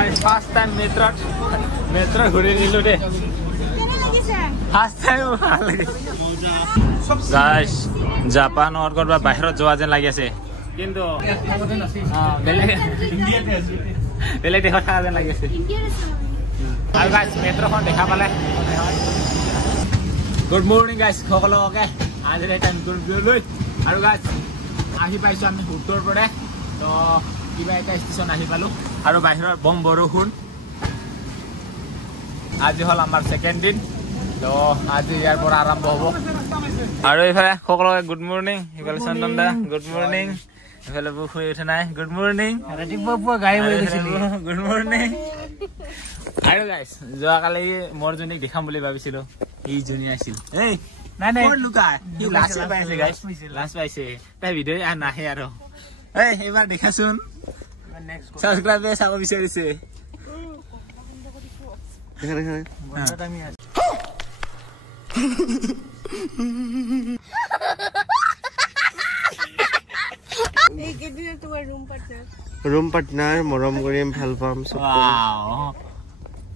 first time metro ঘুৰে নিল ৰে first time ভাল লাগে গাইস জাপান অৰ কৰবা বাহিৰত যোৱা যেন লাগি আছে কিন্তু বেলেগ দেশত থকা যেন লাগি আছে আৰু গাইস মেট্ৰোখন দেখা পালে গুড মৰ্নিং গাইস সকলোকে আজি টাইম লৈ আৰু গাইস আহি পাইছো আমি উত্তৰ প্ৰদেশ তো কিবা এটা ষ্টেচন আহি পালো আৰু বাহিৰৰ বম বৰষুণ আজি হল আমাৰ সেকেন্ড দিন তো আজি ইয়াৰ পৰা আৰম্ভ হ'ব আৰু এইফালে সকলোকে গুড মৰ্নিং ইফালে চন্দন দা গুড মৰ্নিং ইফালে বুক হৈ উঠা নাই গুড মৰ্নিং ৰাতিপুৱা গাই হৈ গৈছিল গুড মৰ্নিং আৰু গাইস যোৱাকালি মোৰ জনীক দেখাম বুলি ভাবিছিলো এই জনী আছিল এই নাই নাই লুকা ই লাষ্ট পাইছে গাইস লাষ্ট পাইছে তাই ভিডিও নাহে আৰু এই এবাৰ দেখাচোন সাবস্ক্ৰাইব চাব বিচাৰিছে দেখা দেখা বন্ধটা আমি আছে এই কেদিন তোমাৰ ৰুম পাৰ্টনাৰ মৰম কৰিম ভাল পাম সব ওয়াও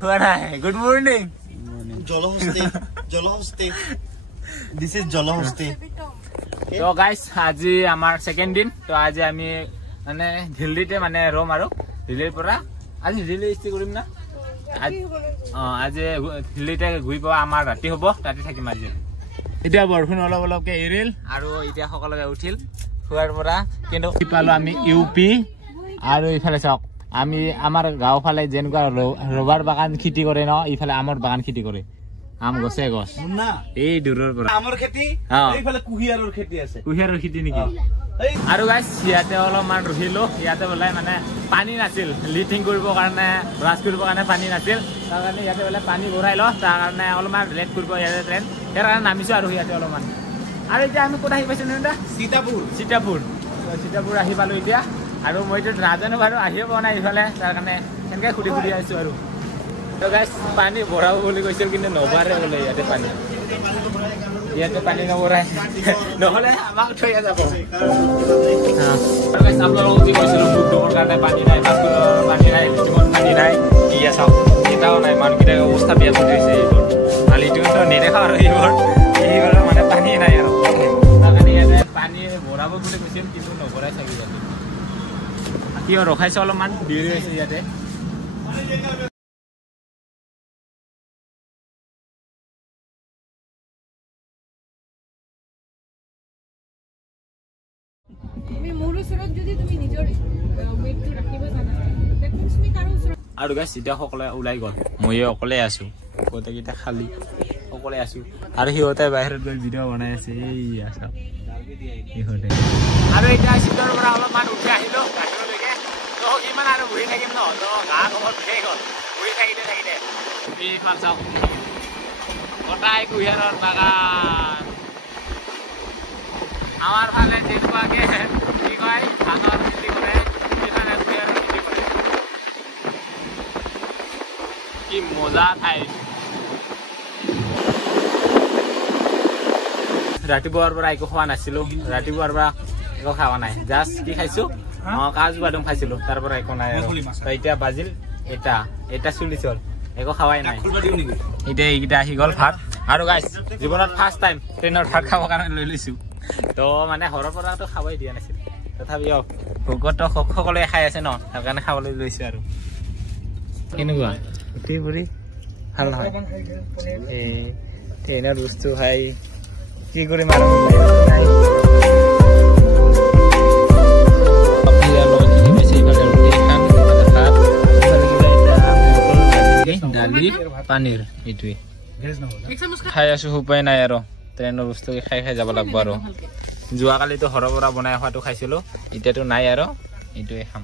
তোৰাই গুড মৰ্নিং জলহস্তি দিস ইজ জলহস্তি তো গাইস আজি আমাৰ সেকেন্ড দিন তো আজি আমি মানে দিল্লীতে মানে ৰম আৰু দিল্লীৰ পৰা আজি দিল্লী ষ্টি কৰিম না আজি দিল্লীতে ঘূৰি পোৱা আমাৰ ৰাতি হ'ব ৰাতি থাকিম আজি এতিয়া বৰষুণ অলপ অলপকে এৰিল আৰু এতিয়া সকলোকে উঠিল খোৱাৰ পৰা কিন্তু পালো আমি ইউপি আৰু ইফালে চাওক আমি আমাৰ গাঁও ফালে যেনেকুৱা ৰবাৰ বাগান খেতি কৰে ন ইফালে আমৰ বাগান খেতি কৰে আম গছে গছ না এই দূৰৰ পৰা আমৰ খেতি এইফালে কুহিয়াৰৰ খেতি আছে কুহিয়াৰৰ খেতি নেকি আৰু গাইস ইয়াতে অলপমান ৰহিলো ইয়াতে বলাই মানে পানী নাছিল লিটিং কৰিব কাৰণে ব্ৰাছ কৰিব কাৰণে পানী নাছিল তাৰ কাৰণে ইয়াতে বলাই পানী ভৰাই ল তাৰ কাৰণে অলপমান লেট কৰিব ইয়াতে ট্ৰেইন তাৰ কাৰণে নামিছো আৰু ইয়াতে অলপমান আৰু এতিয়া আমি কোথা আহি পাইছো না সীতাপুৰ আহি পালো এতিয়া আৰু মইতো নাজানো বাৰু আহিয়ে পোৱা নাই ইফালে তাৰ কাৰণে এনেকৈ খুদি আহিছো আৰু তো গাইস পানী ভৰাব বুলি কৈছিল কিন্তু নভৰে বোলে ইয়াতে পানী নভৰাই নহলে আমাক থৈ যাব আৰু গাইস আপোনালোকক যি কৈছিলো ফুটবলৰ কাৰণে পানী নাই বাস্কুলৰ পানী নাই লিটিঙৰ পানী নাই কি আছে এটাও নাই মানুহকেইটাৰ অৱস্থা বেয়া কৰি দিছে এইবোৰ লিটিঙটো নেদেখা আৰু এইবোৰ মানে পানী নাই আৰু তাৰ কাৰণে ইয়াতে পানী ভৰাব বুলি কৈছিল কিন্তু নভৰাই চাগি যাতে কিয় ৰখাইছে অলপমান দেৰি হৈছে ইয়াতে আৰু গাইস এতিয়া সকলে ওলাই গল মই অকলে আছো গোটেইকেইটা খালি অকলে আছো আৰু সিহঁতে বাহিৰত গৈ ভিডিঅ' বনাই আছে এই আছে সিহঁতে আৰু এতিয়া সিহঁতৰ পৰা অলপমান উঠি আহিলো বাহিৰলৈকে তো কিমান আৰু বহি থাকিম ন তো গা কমত উঠি গল বহি থাকিলে এই ফাল চাওক গোটাই কুহিয়াৰৰ বাগান আমাৰ ফালে যেনেকুৱাকে কি কয় ধানৰ খেতি কৰে সিফালে কুহিয়াৰৰ খেতি কৰে কি মজা ঠাই ৰাতিপুৱাৰ পৰা একো খোৱা নাছিলো ৰাতিপুৱাৰ পৰা একো খোৱা নাই জাষ্ট কি খাইছো কাজু বাদাম খাইছিলো তাৰ পৰা একো নাই এতিয়া বাজিল এটা চুলিচল একো খাৱাই নাই এতিয়া এইকেইটা আহি গ'ল ভাত আৰু গাইস জীৱনত ফাৰ্ষ্ট টাইম ট্ৰেইনৰ ভাত খাবৰ কাৰণে লৈ লৈছো তো মানে ঘৰৰ পৰাতো খাবই দিয়া নাছিল তথাপিও ভোকতো সকলোৱে খাই আছে ন তাৰ কাৰণে খাবলৈ লৈছো আৰু কেনেকুৱা উঠি ফুৰি ভাল নহয় এই ট্ৰেইনৰ বস্তু খাই কি কৰিম আৰু দালি পানীৰ এইটোৱে খাই আছো উপায় নাই আৰু ট্ৰেইনৰ বস্তু খাই যাব লাগিব আৰু যোৱাকালিতো ঘৰৰ পৰা বনাই খোৱাটো খাইছিলো এতিয়াতো নাই আৰু এইটোৱে খাম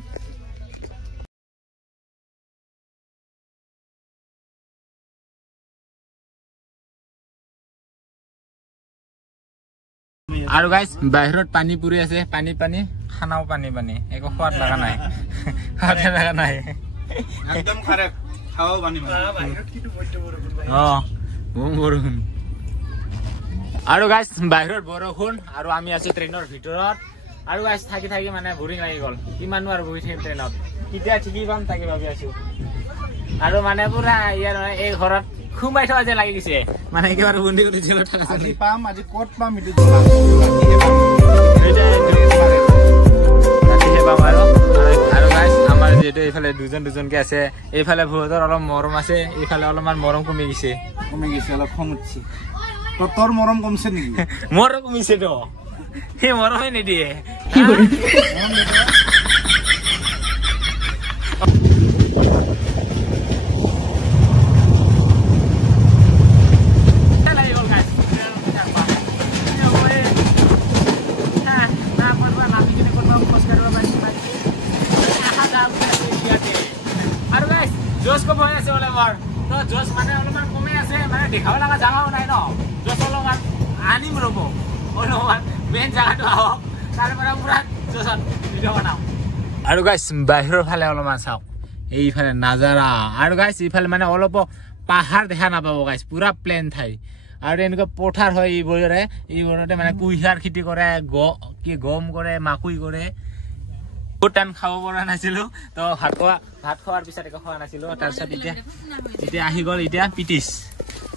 আৰু গাইস বাহিৰত পানী পৰি আছে পানী খানাও পানী একো সোৱাদ লগা নাই একদম খাৰাপ খাও পানী বাহিৰত কিটো বৰষুণ আৰু গাইস বাহিৰত বৰষুণ আৰু আমি আছো ট্ৰেইনৰ ভিতৰত আৰু গাইস থাকি মানে বোৰিং লাগি গল কিমাননো আৰু বহি থাকিম ট্ৰেইনত কেতিয়া ঠিকি পাম তাকে ভাবি আছো আৰু মানে পুৰা ইয়াৰ এই ঘৰত খুমাই থোৱা যে লাগি গৈছে মানে একেবাৰে বুন্দি উঠিছিল আজি পাম আজি ক'ত পাম এটো ৰাতিহে পাম আৰু গাইছ আমাৰ যেটো এইফালে দুজনকে আছে এইফালে ভূতৰ অলপ মৰম আছে এইফালে অলপমান মৰম কমি গৈছে অলপ খং উঠছে তোৰ মৰম কমছে নেকি মৰম কমিছে তো সেই মৰমে নিদিয়ে জোশ কম হৈ আছে অলপমান তো জোশ মানে অলপমান কমে আছে মানে দেখাব লগা জাগাও নাই ন জোশ অলপমান আনিম ৰ'ব অলপমান মেইন জাগাটো আহক তাৰপৰা পুৰা জোশত ভিডিঅ' বনাম আৰু গাইছ বাহিৰৰ ফালে অলপমান চাওক এইফালে নাজাৰা আৰু গাইছ এইফালে মানে অলপ পাহাৰ দেখা নাপাব গাইছ পুৰা প্লেন ঠাই আৰু এনেকুৱা পথাৰ হয় এইবোৰতে মানে কুঁহিয়াৰ খেতি কৰে গম কৰে মাকৈ কৰে বহুত টাইম খাব পৰা নাছিলো তো ভাত খোৱাৰ পিছত একো খোৱা নাছিলো তাৰপিছত এতিয়া আহি গ'ল এতিয়া পিটিছ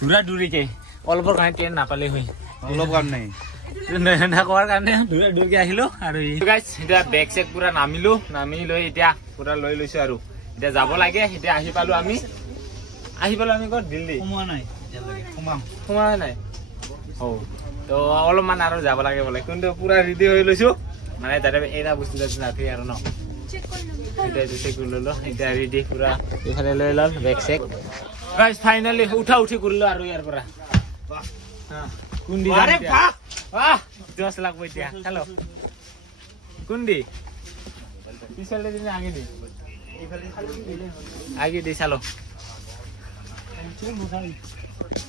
দূৰা দূৰিকে অলপৰ কাৰণে ট্ৰেইন নাপালে হয় অলপ কাম নাই খোৱাৰ কাৰণে দূৰা দূৰকে আহিলো আৰু এতিয়া বেগ চেগ পুৰা নামি লৈ এতিয়া পুৰা লৈ লৈছো আৰু এতিয়া যাব লাগে এতিয়া আহি পালো আমি ক'ত দিল্লী সোমোৱা নাই তো অলপমান আৰু যাব লাগে বোলে কিন্তু পুৰা ৰেডি হৈ লৈছো মানে তাতে এটা বস্তু নাথাকে আৰু ন এতিয়া চেক কৰি ললো এতিয়া ৰেডি পুৰা এইফালে লৈ ল'ল বেগ চেক গাইছ ফাইনেলি উঠি কৰিলো আৰু ইয়াৰ পৰা কুন্দি জছ লাগব এতিয়া হেল্ল' কুন্দি পিছলে দিনে আগে দি চালো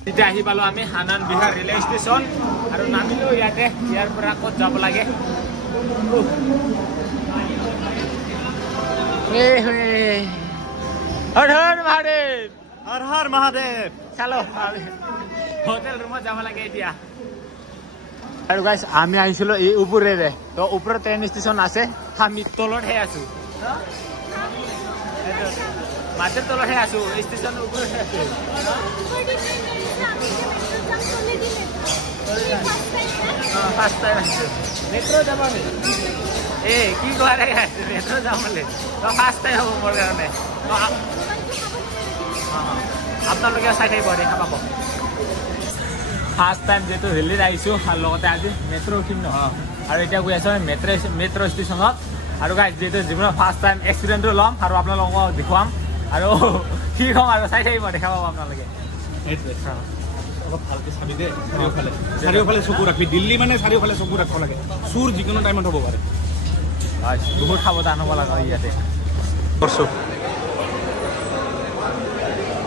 এতিয়া আহি পালো আমি আনন্দ বিহাৰ ৰেলৱে ষ্টেচন আৰু নামিলো ইয়াৰ পৰা ক'ত যাব লাগে হৰ হৰ মহাদেৱ চালো হোটেল ৰুমত যাব লাগে এতিয়া আৰু গাইছ আমি আহিছিলো এই ওপৰেৰে তো ওপৰত ট্ৰেইন ষ্টেচন আছে আমি তলতহে আছো মাটিৰ তলতহে আছো ষ্টেচনৰ ওপৰতহে আছো ফাৰ্ষ্ট টাইম আহিছো মেট্ৰ' যাব কি কোৱা মেট্ৰ' যাম বোলে তো ফাৰ্ষ্ট টাইম হ'ব মোৰ কাৰণে আপোনালোকে চাই থাকিব দেখা পাব ফাৰ্ষ্ট টাইম যিহেতু দিল্লীত আহিছোঁ আৰু লগতে আজি মেট্ৰ' উঠিম নহয় আৰু এতিয়া গৈ আছোঁ মেট্ৰ' ষ্টেচনত আৰু গাইছ যিহেতু জীৱনৰ ফাৰ্ষ্ট টাইম এক্সিডেণ্টটো ল'ম আৰু আপোনালোকক দেখুৱাম আৰু কি ক'ম আৰু চাই থাকিব দেখা পাব আপোনালোকে অলপ ভালকৈ চাবি দে চাৰিওফালে চকু ৰাখবি দিল্লী মানে চাৰিওফালে চকু ৰাখিব লাগে চুৰ যিকোনো টাইমত হ'ব পাৰে বহুত সাৱধান হ'ব লাগে ইয়াতে কৰছোঁ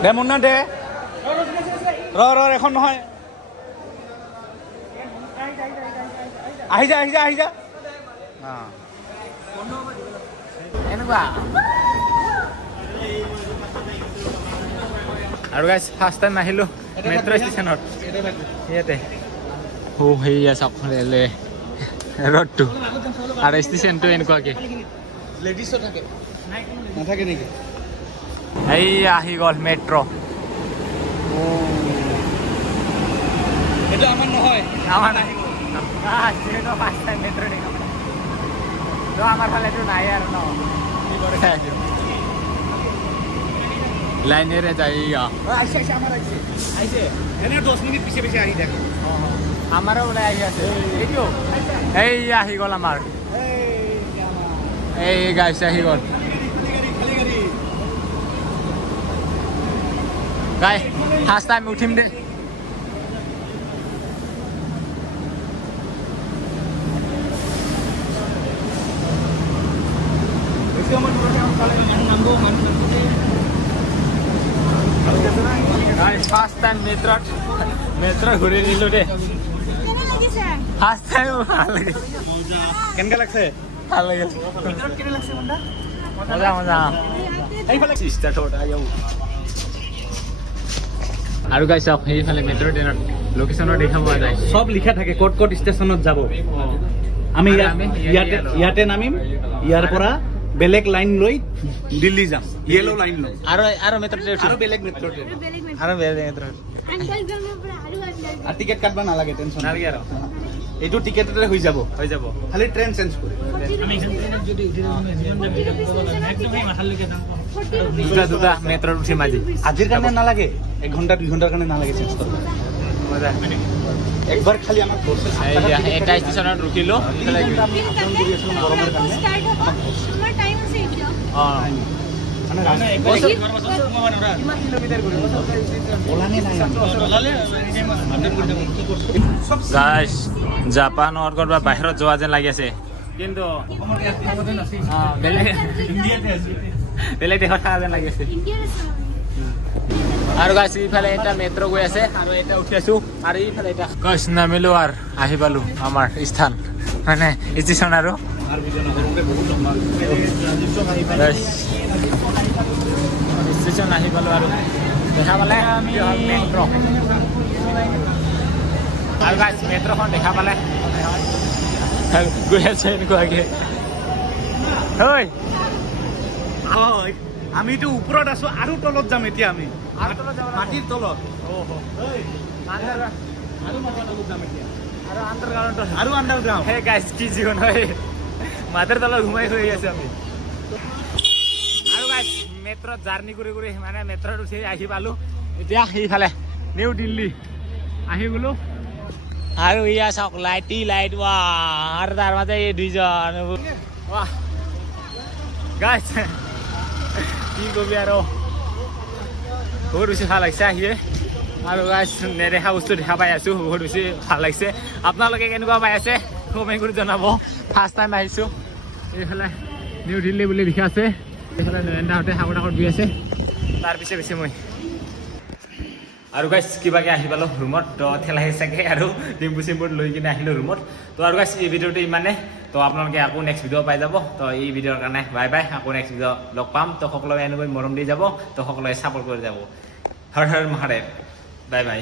দে মুন্না দে এখন নহয় আহি যা এনেকুৱা আৰু গাইছ ফাৰ্ষ্ট টাইম আহিলোঁ মেট্ৰ' ষ্টেচনত ইয়াতে সেয়া চাওক ৰেলৱে ৰ'ডটো আৰু ষ্টেচনটো এনেকুৱাকে লেডিজো থাকে নাথাকে নেকি এইয়া আহি গ'ল মেট্ৰ' এইটো আমাৰ নহয় আমাৰ নাহি গ'ল ফাৰ্ষ্ট টাইম মেট্ৰ' দেখা তো আমাৰ ফালেতো নাই আৰু ন কি কৰি খাই আছোঁ লাইনেৰে যাই আহিছে এনে 10 মিনিট পিছে আহি থাকে আমাৰো ওলাই আহি আছে এইটো এই আহি গ'ল আমাৰ এই গাইছে আহি গ'ল গাই ফাৰ্ষ্ট টাইম উঠিম দে ফাৰ্ষ্ট টাইম মেট্ৰ' ঘূৰি দিলোঁ দে ফাৰ্ষ্ট টাইম ভাল লাগে কেনেকৈ লাগছে ভাল লাগে মজা আৰু গাইছ চাওক সেইফালে মেট্ৰ' ট্ৰেইনত লোকেশ্যনৰ দেখা পোৱা যায় সব লিখা থাকে ক'ত ক'ত ষ্টেচনত যাব আমি ইয়াতে নামিম ইয়াৰ পৰা বেলেগ লাইন লৈ দিল্লী যাম ইয়েলো লাইন লৈ আৰু মেট্ৰ' ট্ৰেইন আৰু বেলেগ মেট্ৰ' ট্ৰেইন আৰু বেলেগ মেট্ৰ' আৰু টিকেট কাটব নালাগে টেনশ্যন নালাগে আৰু এইটো টিকেটতে হৈ যাব খালি ট্ৰেইন চেঞ্জ কৰি দুটা মেট্ৰত উঠিম আজি আজিৰ কাৰণে নালাগে 1 ঘণ্টা 2 ঘণ্টাৰ কাৰণে নালাগে চেঞ্জ কৰিব একবাৰ খালি আমাক এটা ষ্টেচনত ৰখিলো গাইছ জাপানৰ কৰবা বাহিৰত যোৱা যেন লাগি আছে কিন্তু বেলেগ দেশত থকা যেন লাগি আছে আৰু গাইছ ইফালে এটা মেট্ৰ' গৈ আছে আৰু এটা উঠি আছো আৰু ইফালে এটা গাইছ নামিলো আৰু আহি পালো আমাৰ স্থান মানে ষ্টেচন আৰু ষ্টেচন আহি পালো আৰু দেখা পালে মেট্ৰ' আৰু গাইছ মেট্ৰ'খন দেখা পালে গৈ আছে এনেকুৱাকে আমিতো ওপৰত আছো আৰু তলত যাম এতিয়া আমি মাটিৰ তলত আৰু আণ্ডাৰগ্ৰাউণ্ড হে গাইছ কি জীৱন হয় মাটিৰ তলত ঘুমাই হৈ আছে আমি আৰু গাইছ মেট্ৰত জাৰ্ণি কৰি কৰি মানে মেট্ৰত উঠি আহি পালো এতিয়া সেইফালে নিউ দিল্লী আহি গলো আৰু ইয়া চাওক লাইট ৱা আৰু তাৰ মাজে এই দুইজন ৱাহ গাইছ কি কবি আৰু বহুত বেছি ভাল লাগিছে আহিয়ে আৰু গাইছ নেদেখা বস্তু দেখা পাই আছো বহুত বেছি ভাল লাগিছে আপোনালোকে কেনেকুৱা পাই আছে কমেণ্ট কৰি জনাব ফাৰ্ষ্ট টাইম আহিছো এইফালে নিউ দিল্লী বুলি লিখা আছে এইফালে নৰেন্দ্ৰহঁতে সাগৰ বহি আছে তাৰ পিছে পিছে মই আৰু গাইছ কিবাকে আহি পালো ৰুমত তো ঠেলাহি চাগে আৰু ডিম্পু চিম্পুত লৈ কিনে আহিলো ৰুমত তো আৰু গাইছ এই ভিডিঅ'টো ইমানে তো আপোনালোকে আকৌ নেক্সট ভিডিঅ' পাই যাব তো এই ভিডিঅ'ৰ কাৰণে বাই বাই আকৌ নেক্সট ভিডিঅ' লগ পাম তো সকলোৱে এনেকৈ মৰম দি যাব তো সকলোৱে ছাপোৰ্ট কৰি যাব হৰ হৰ মহাদেৱ বাই বাই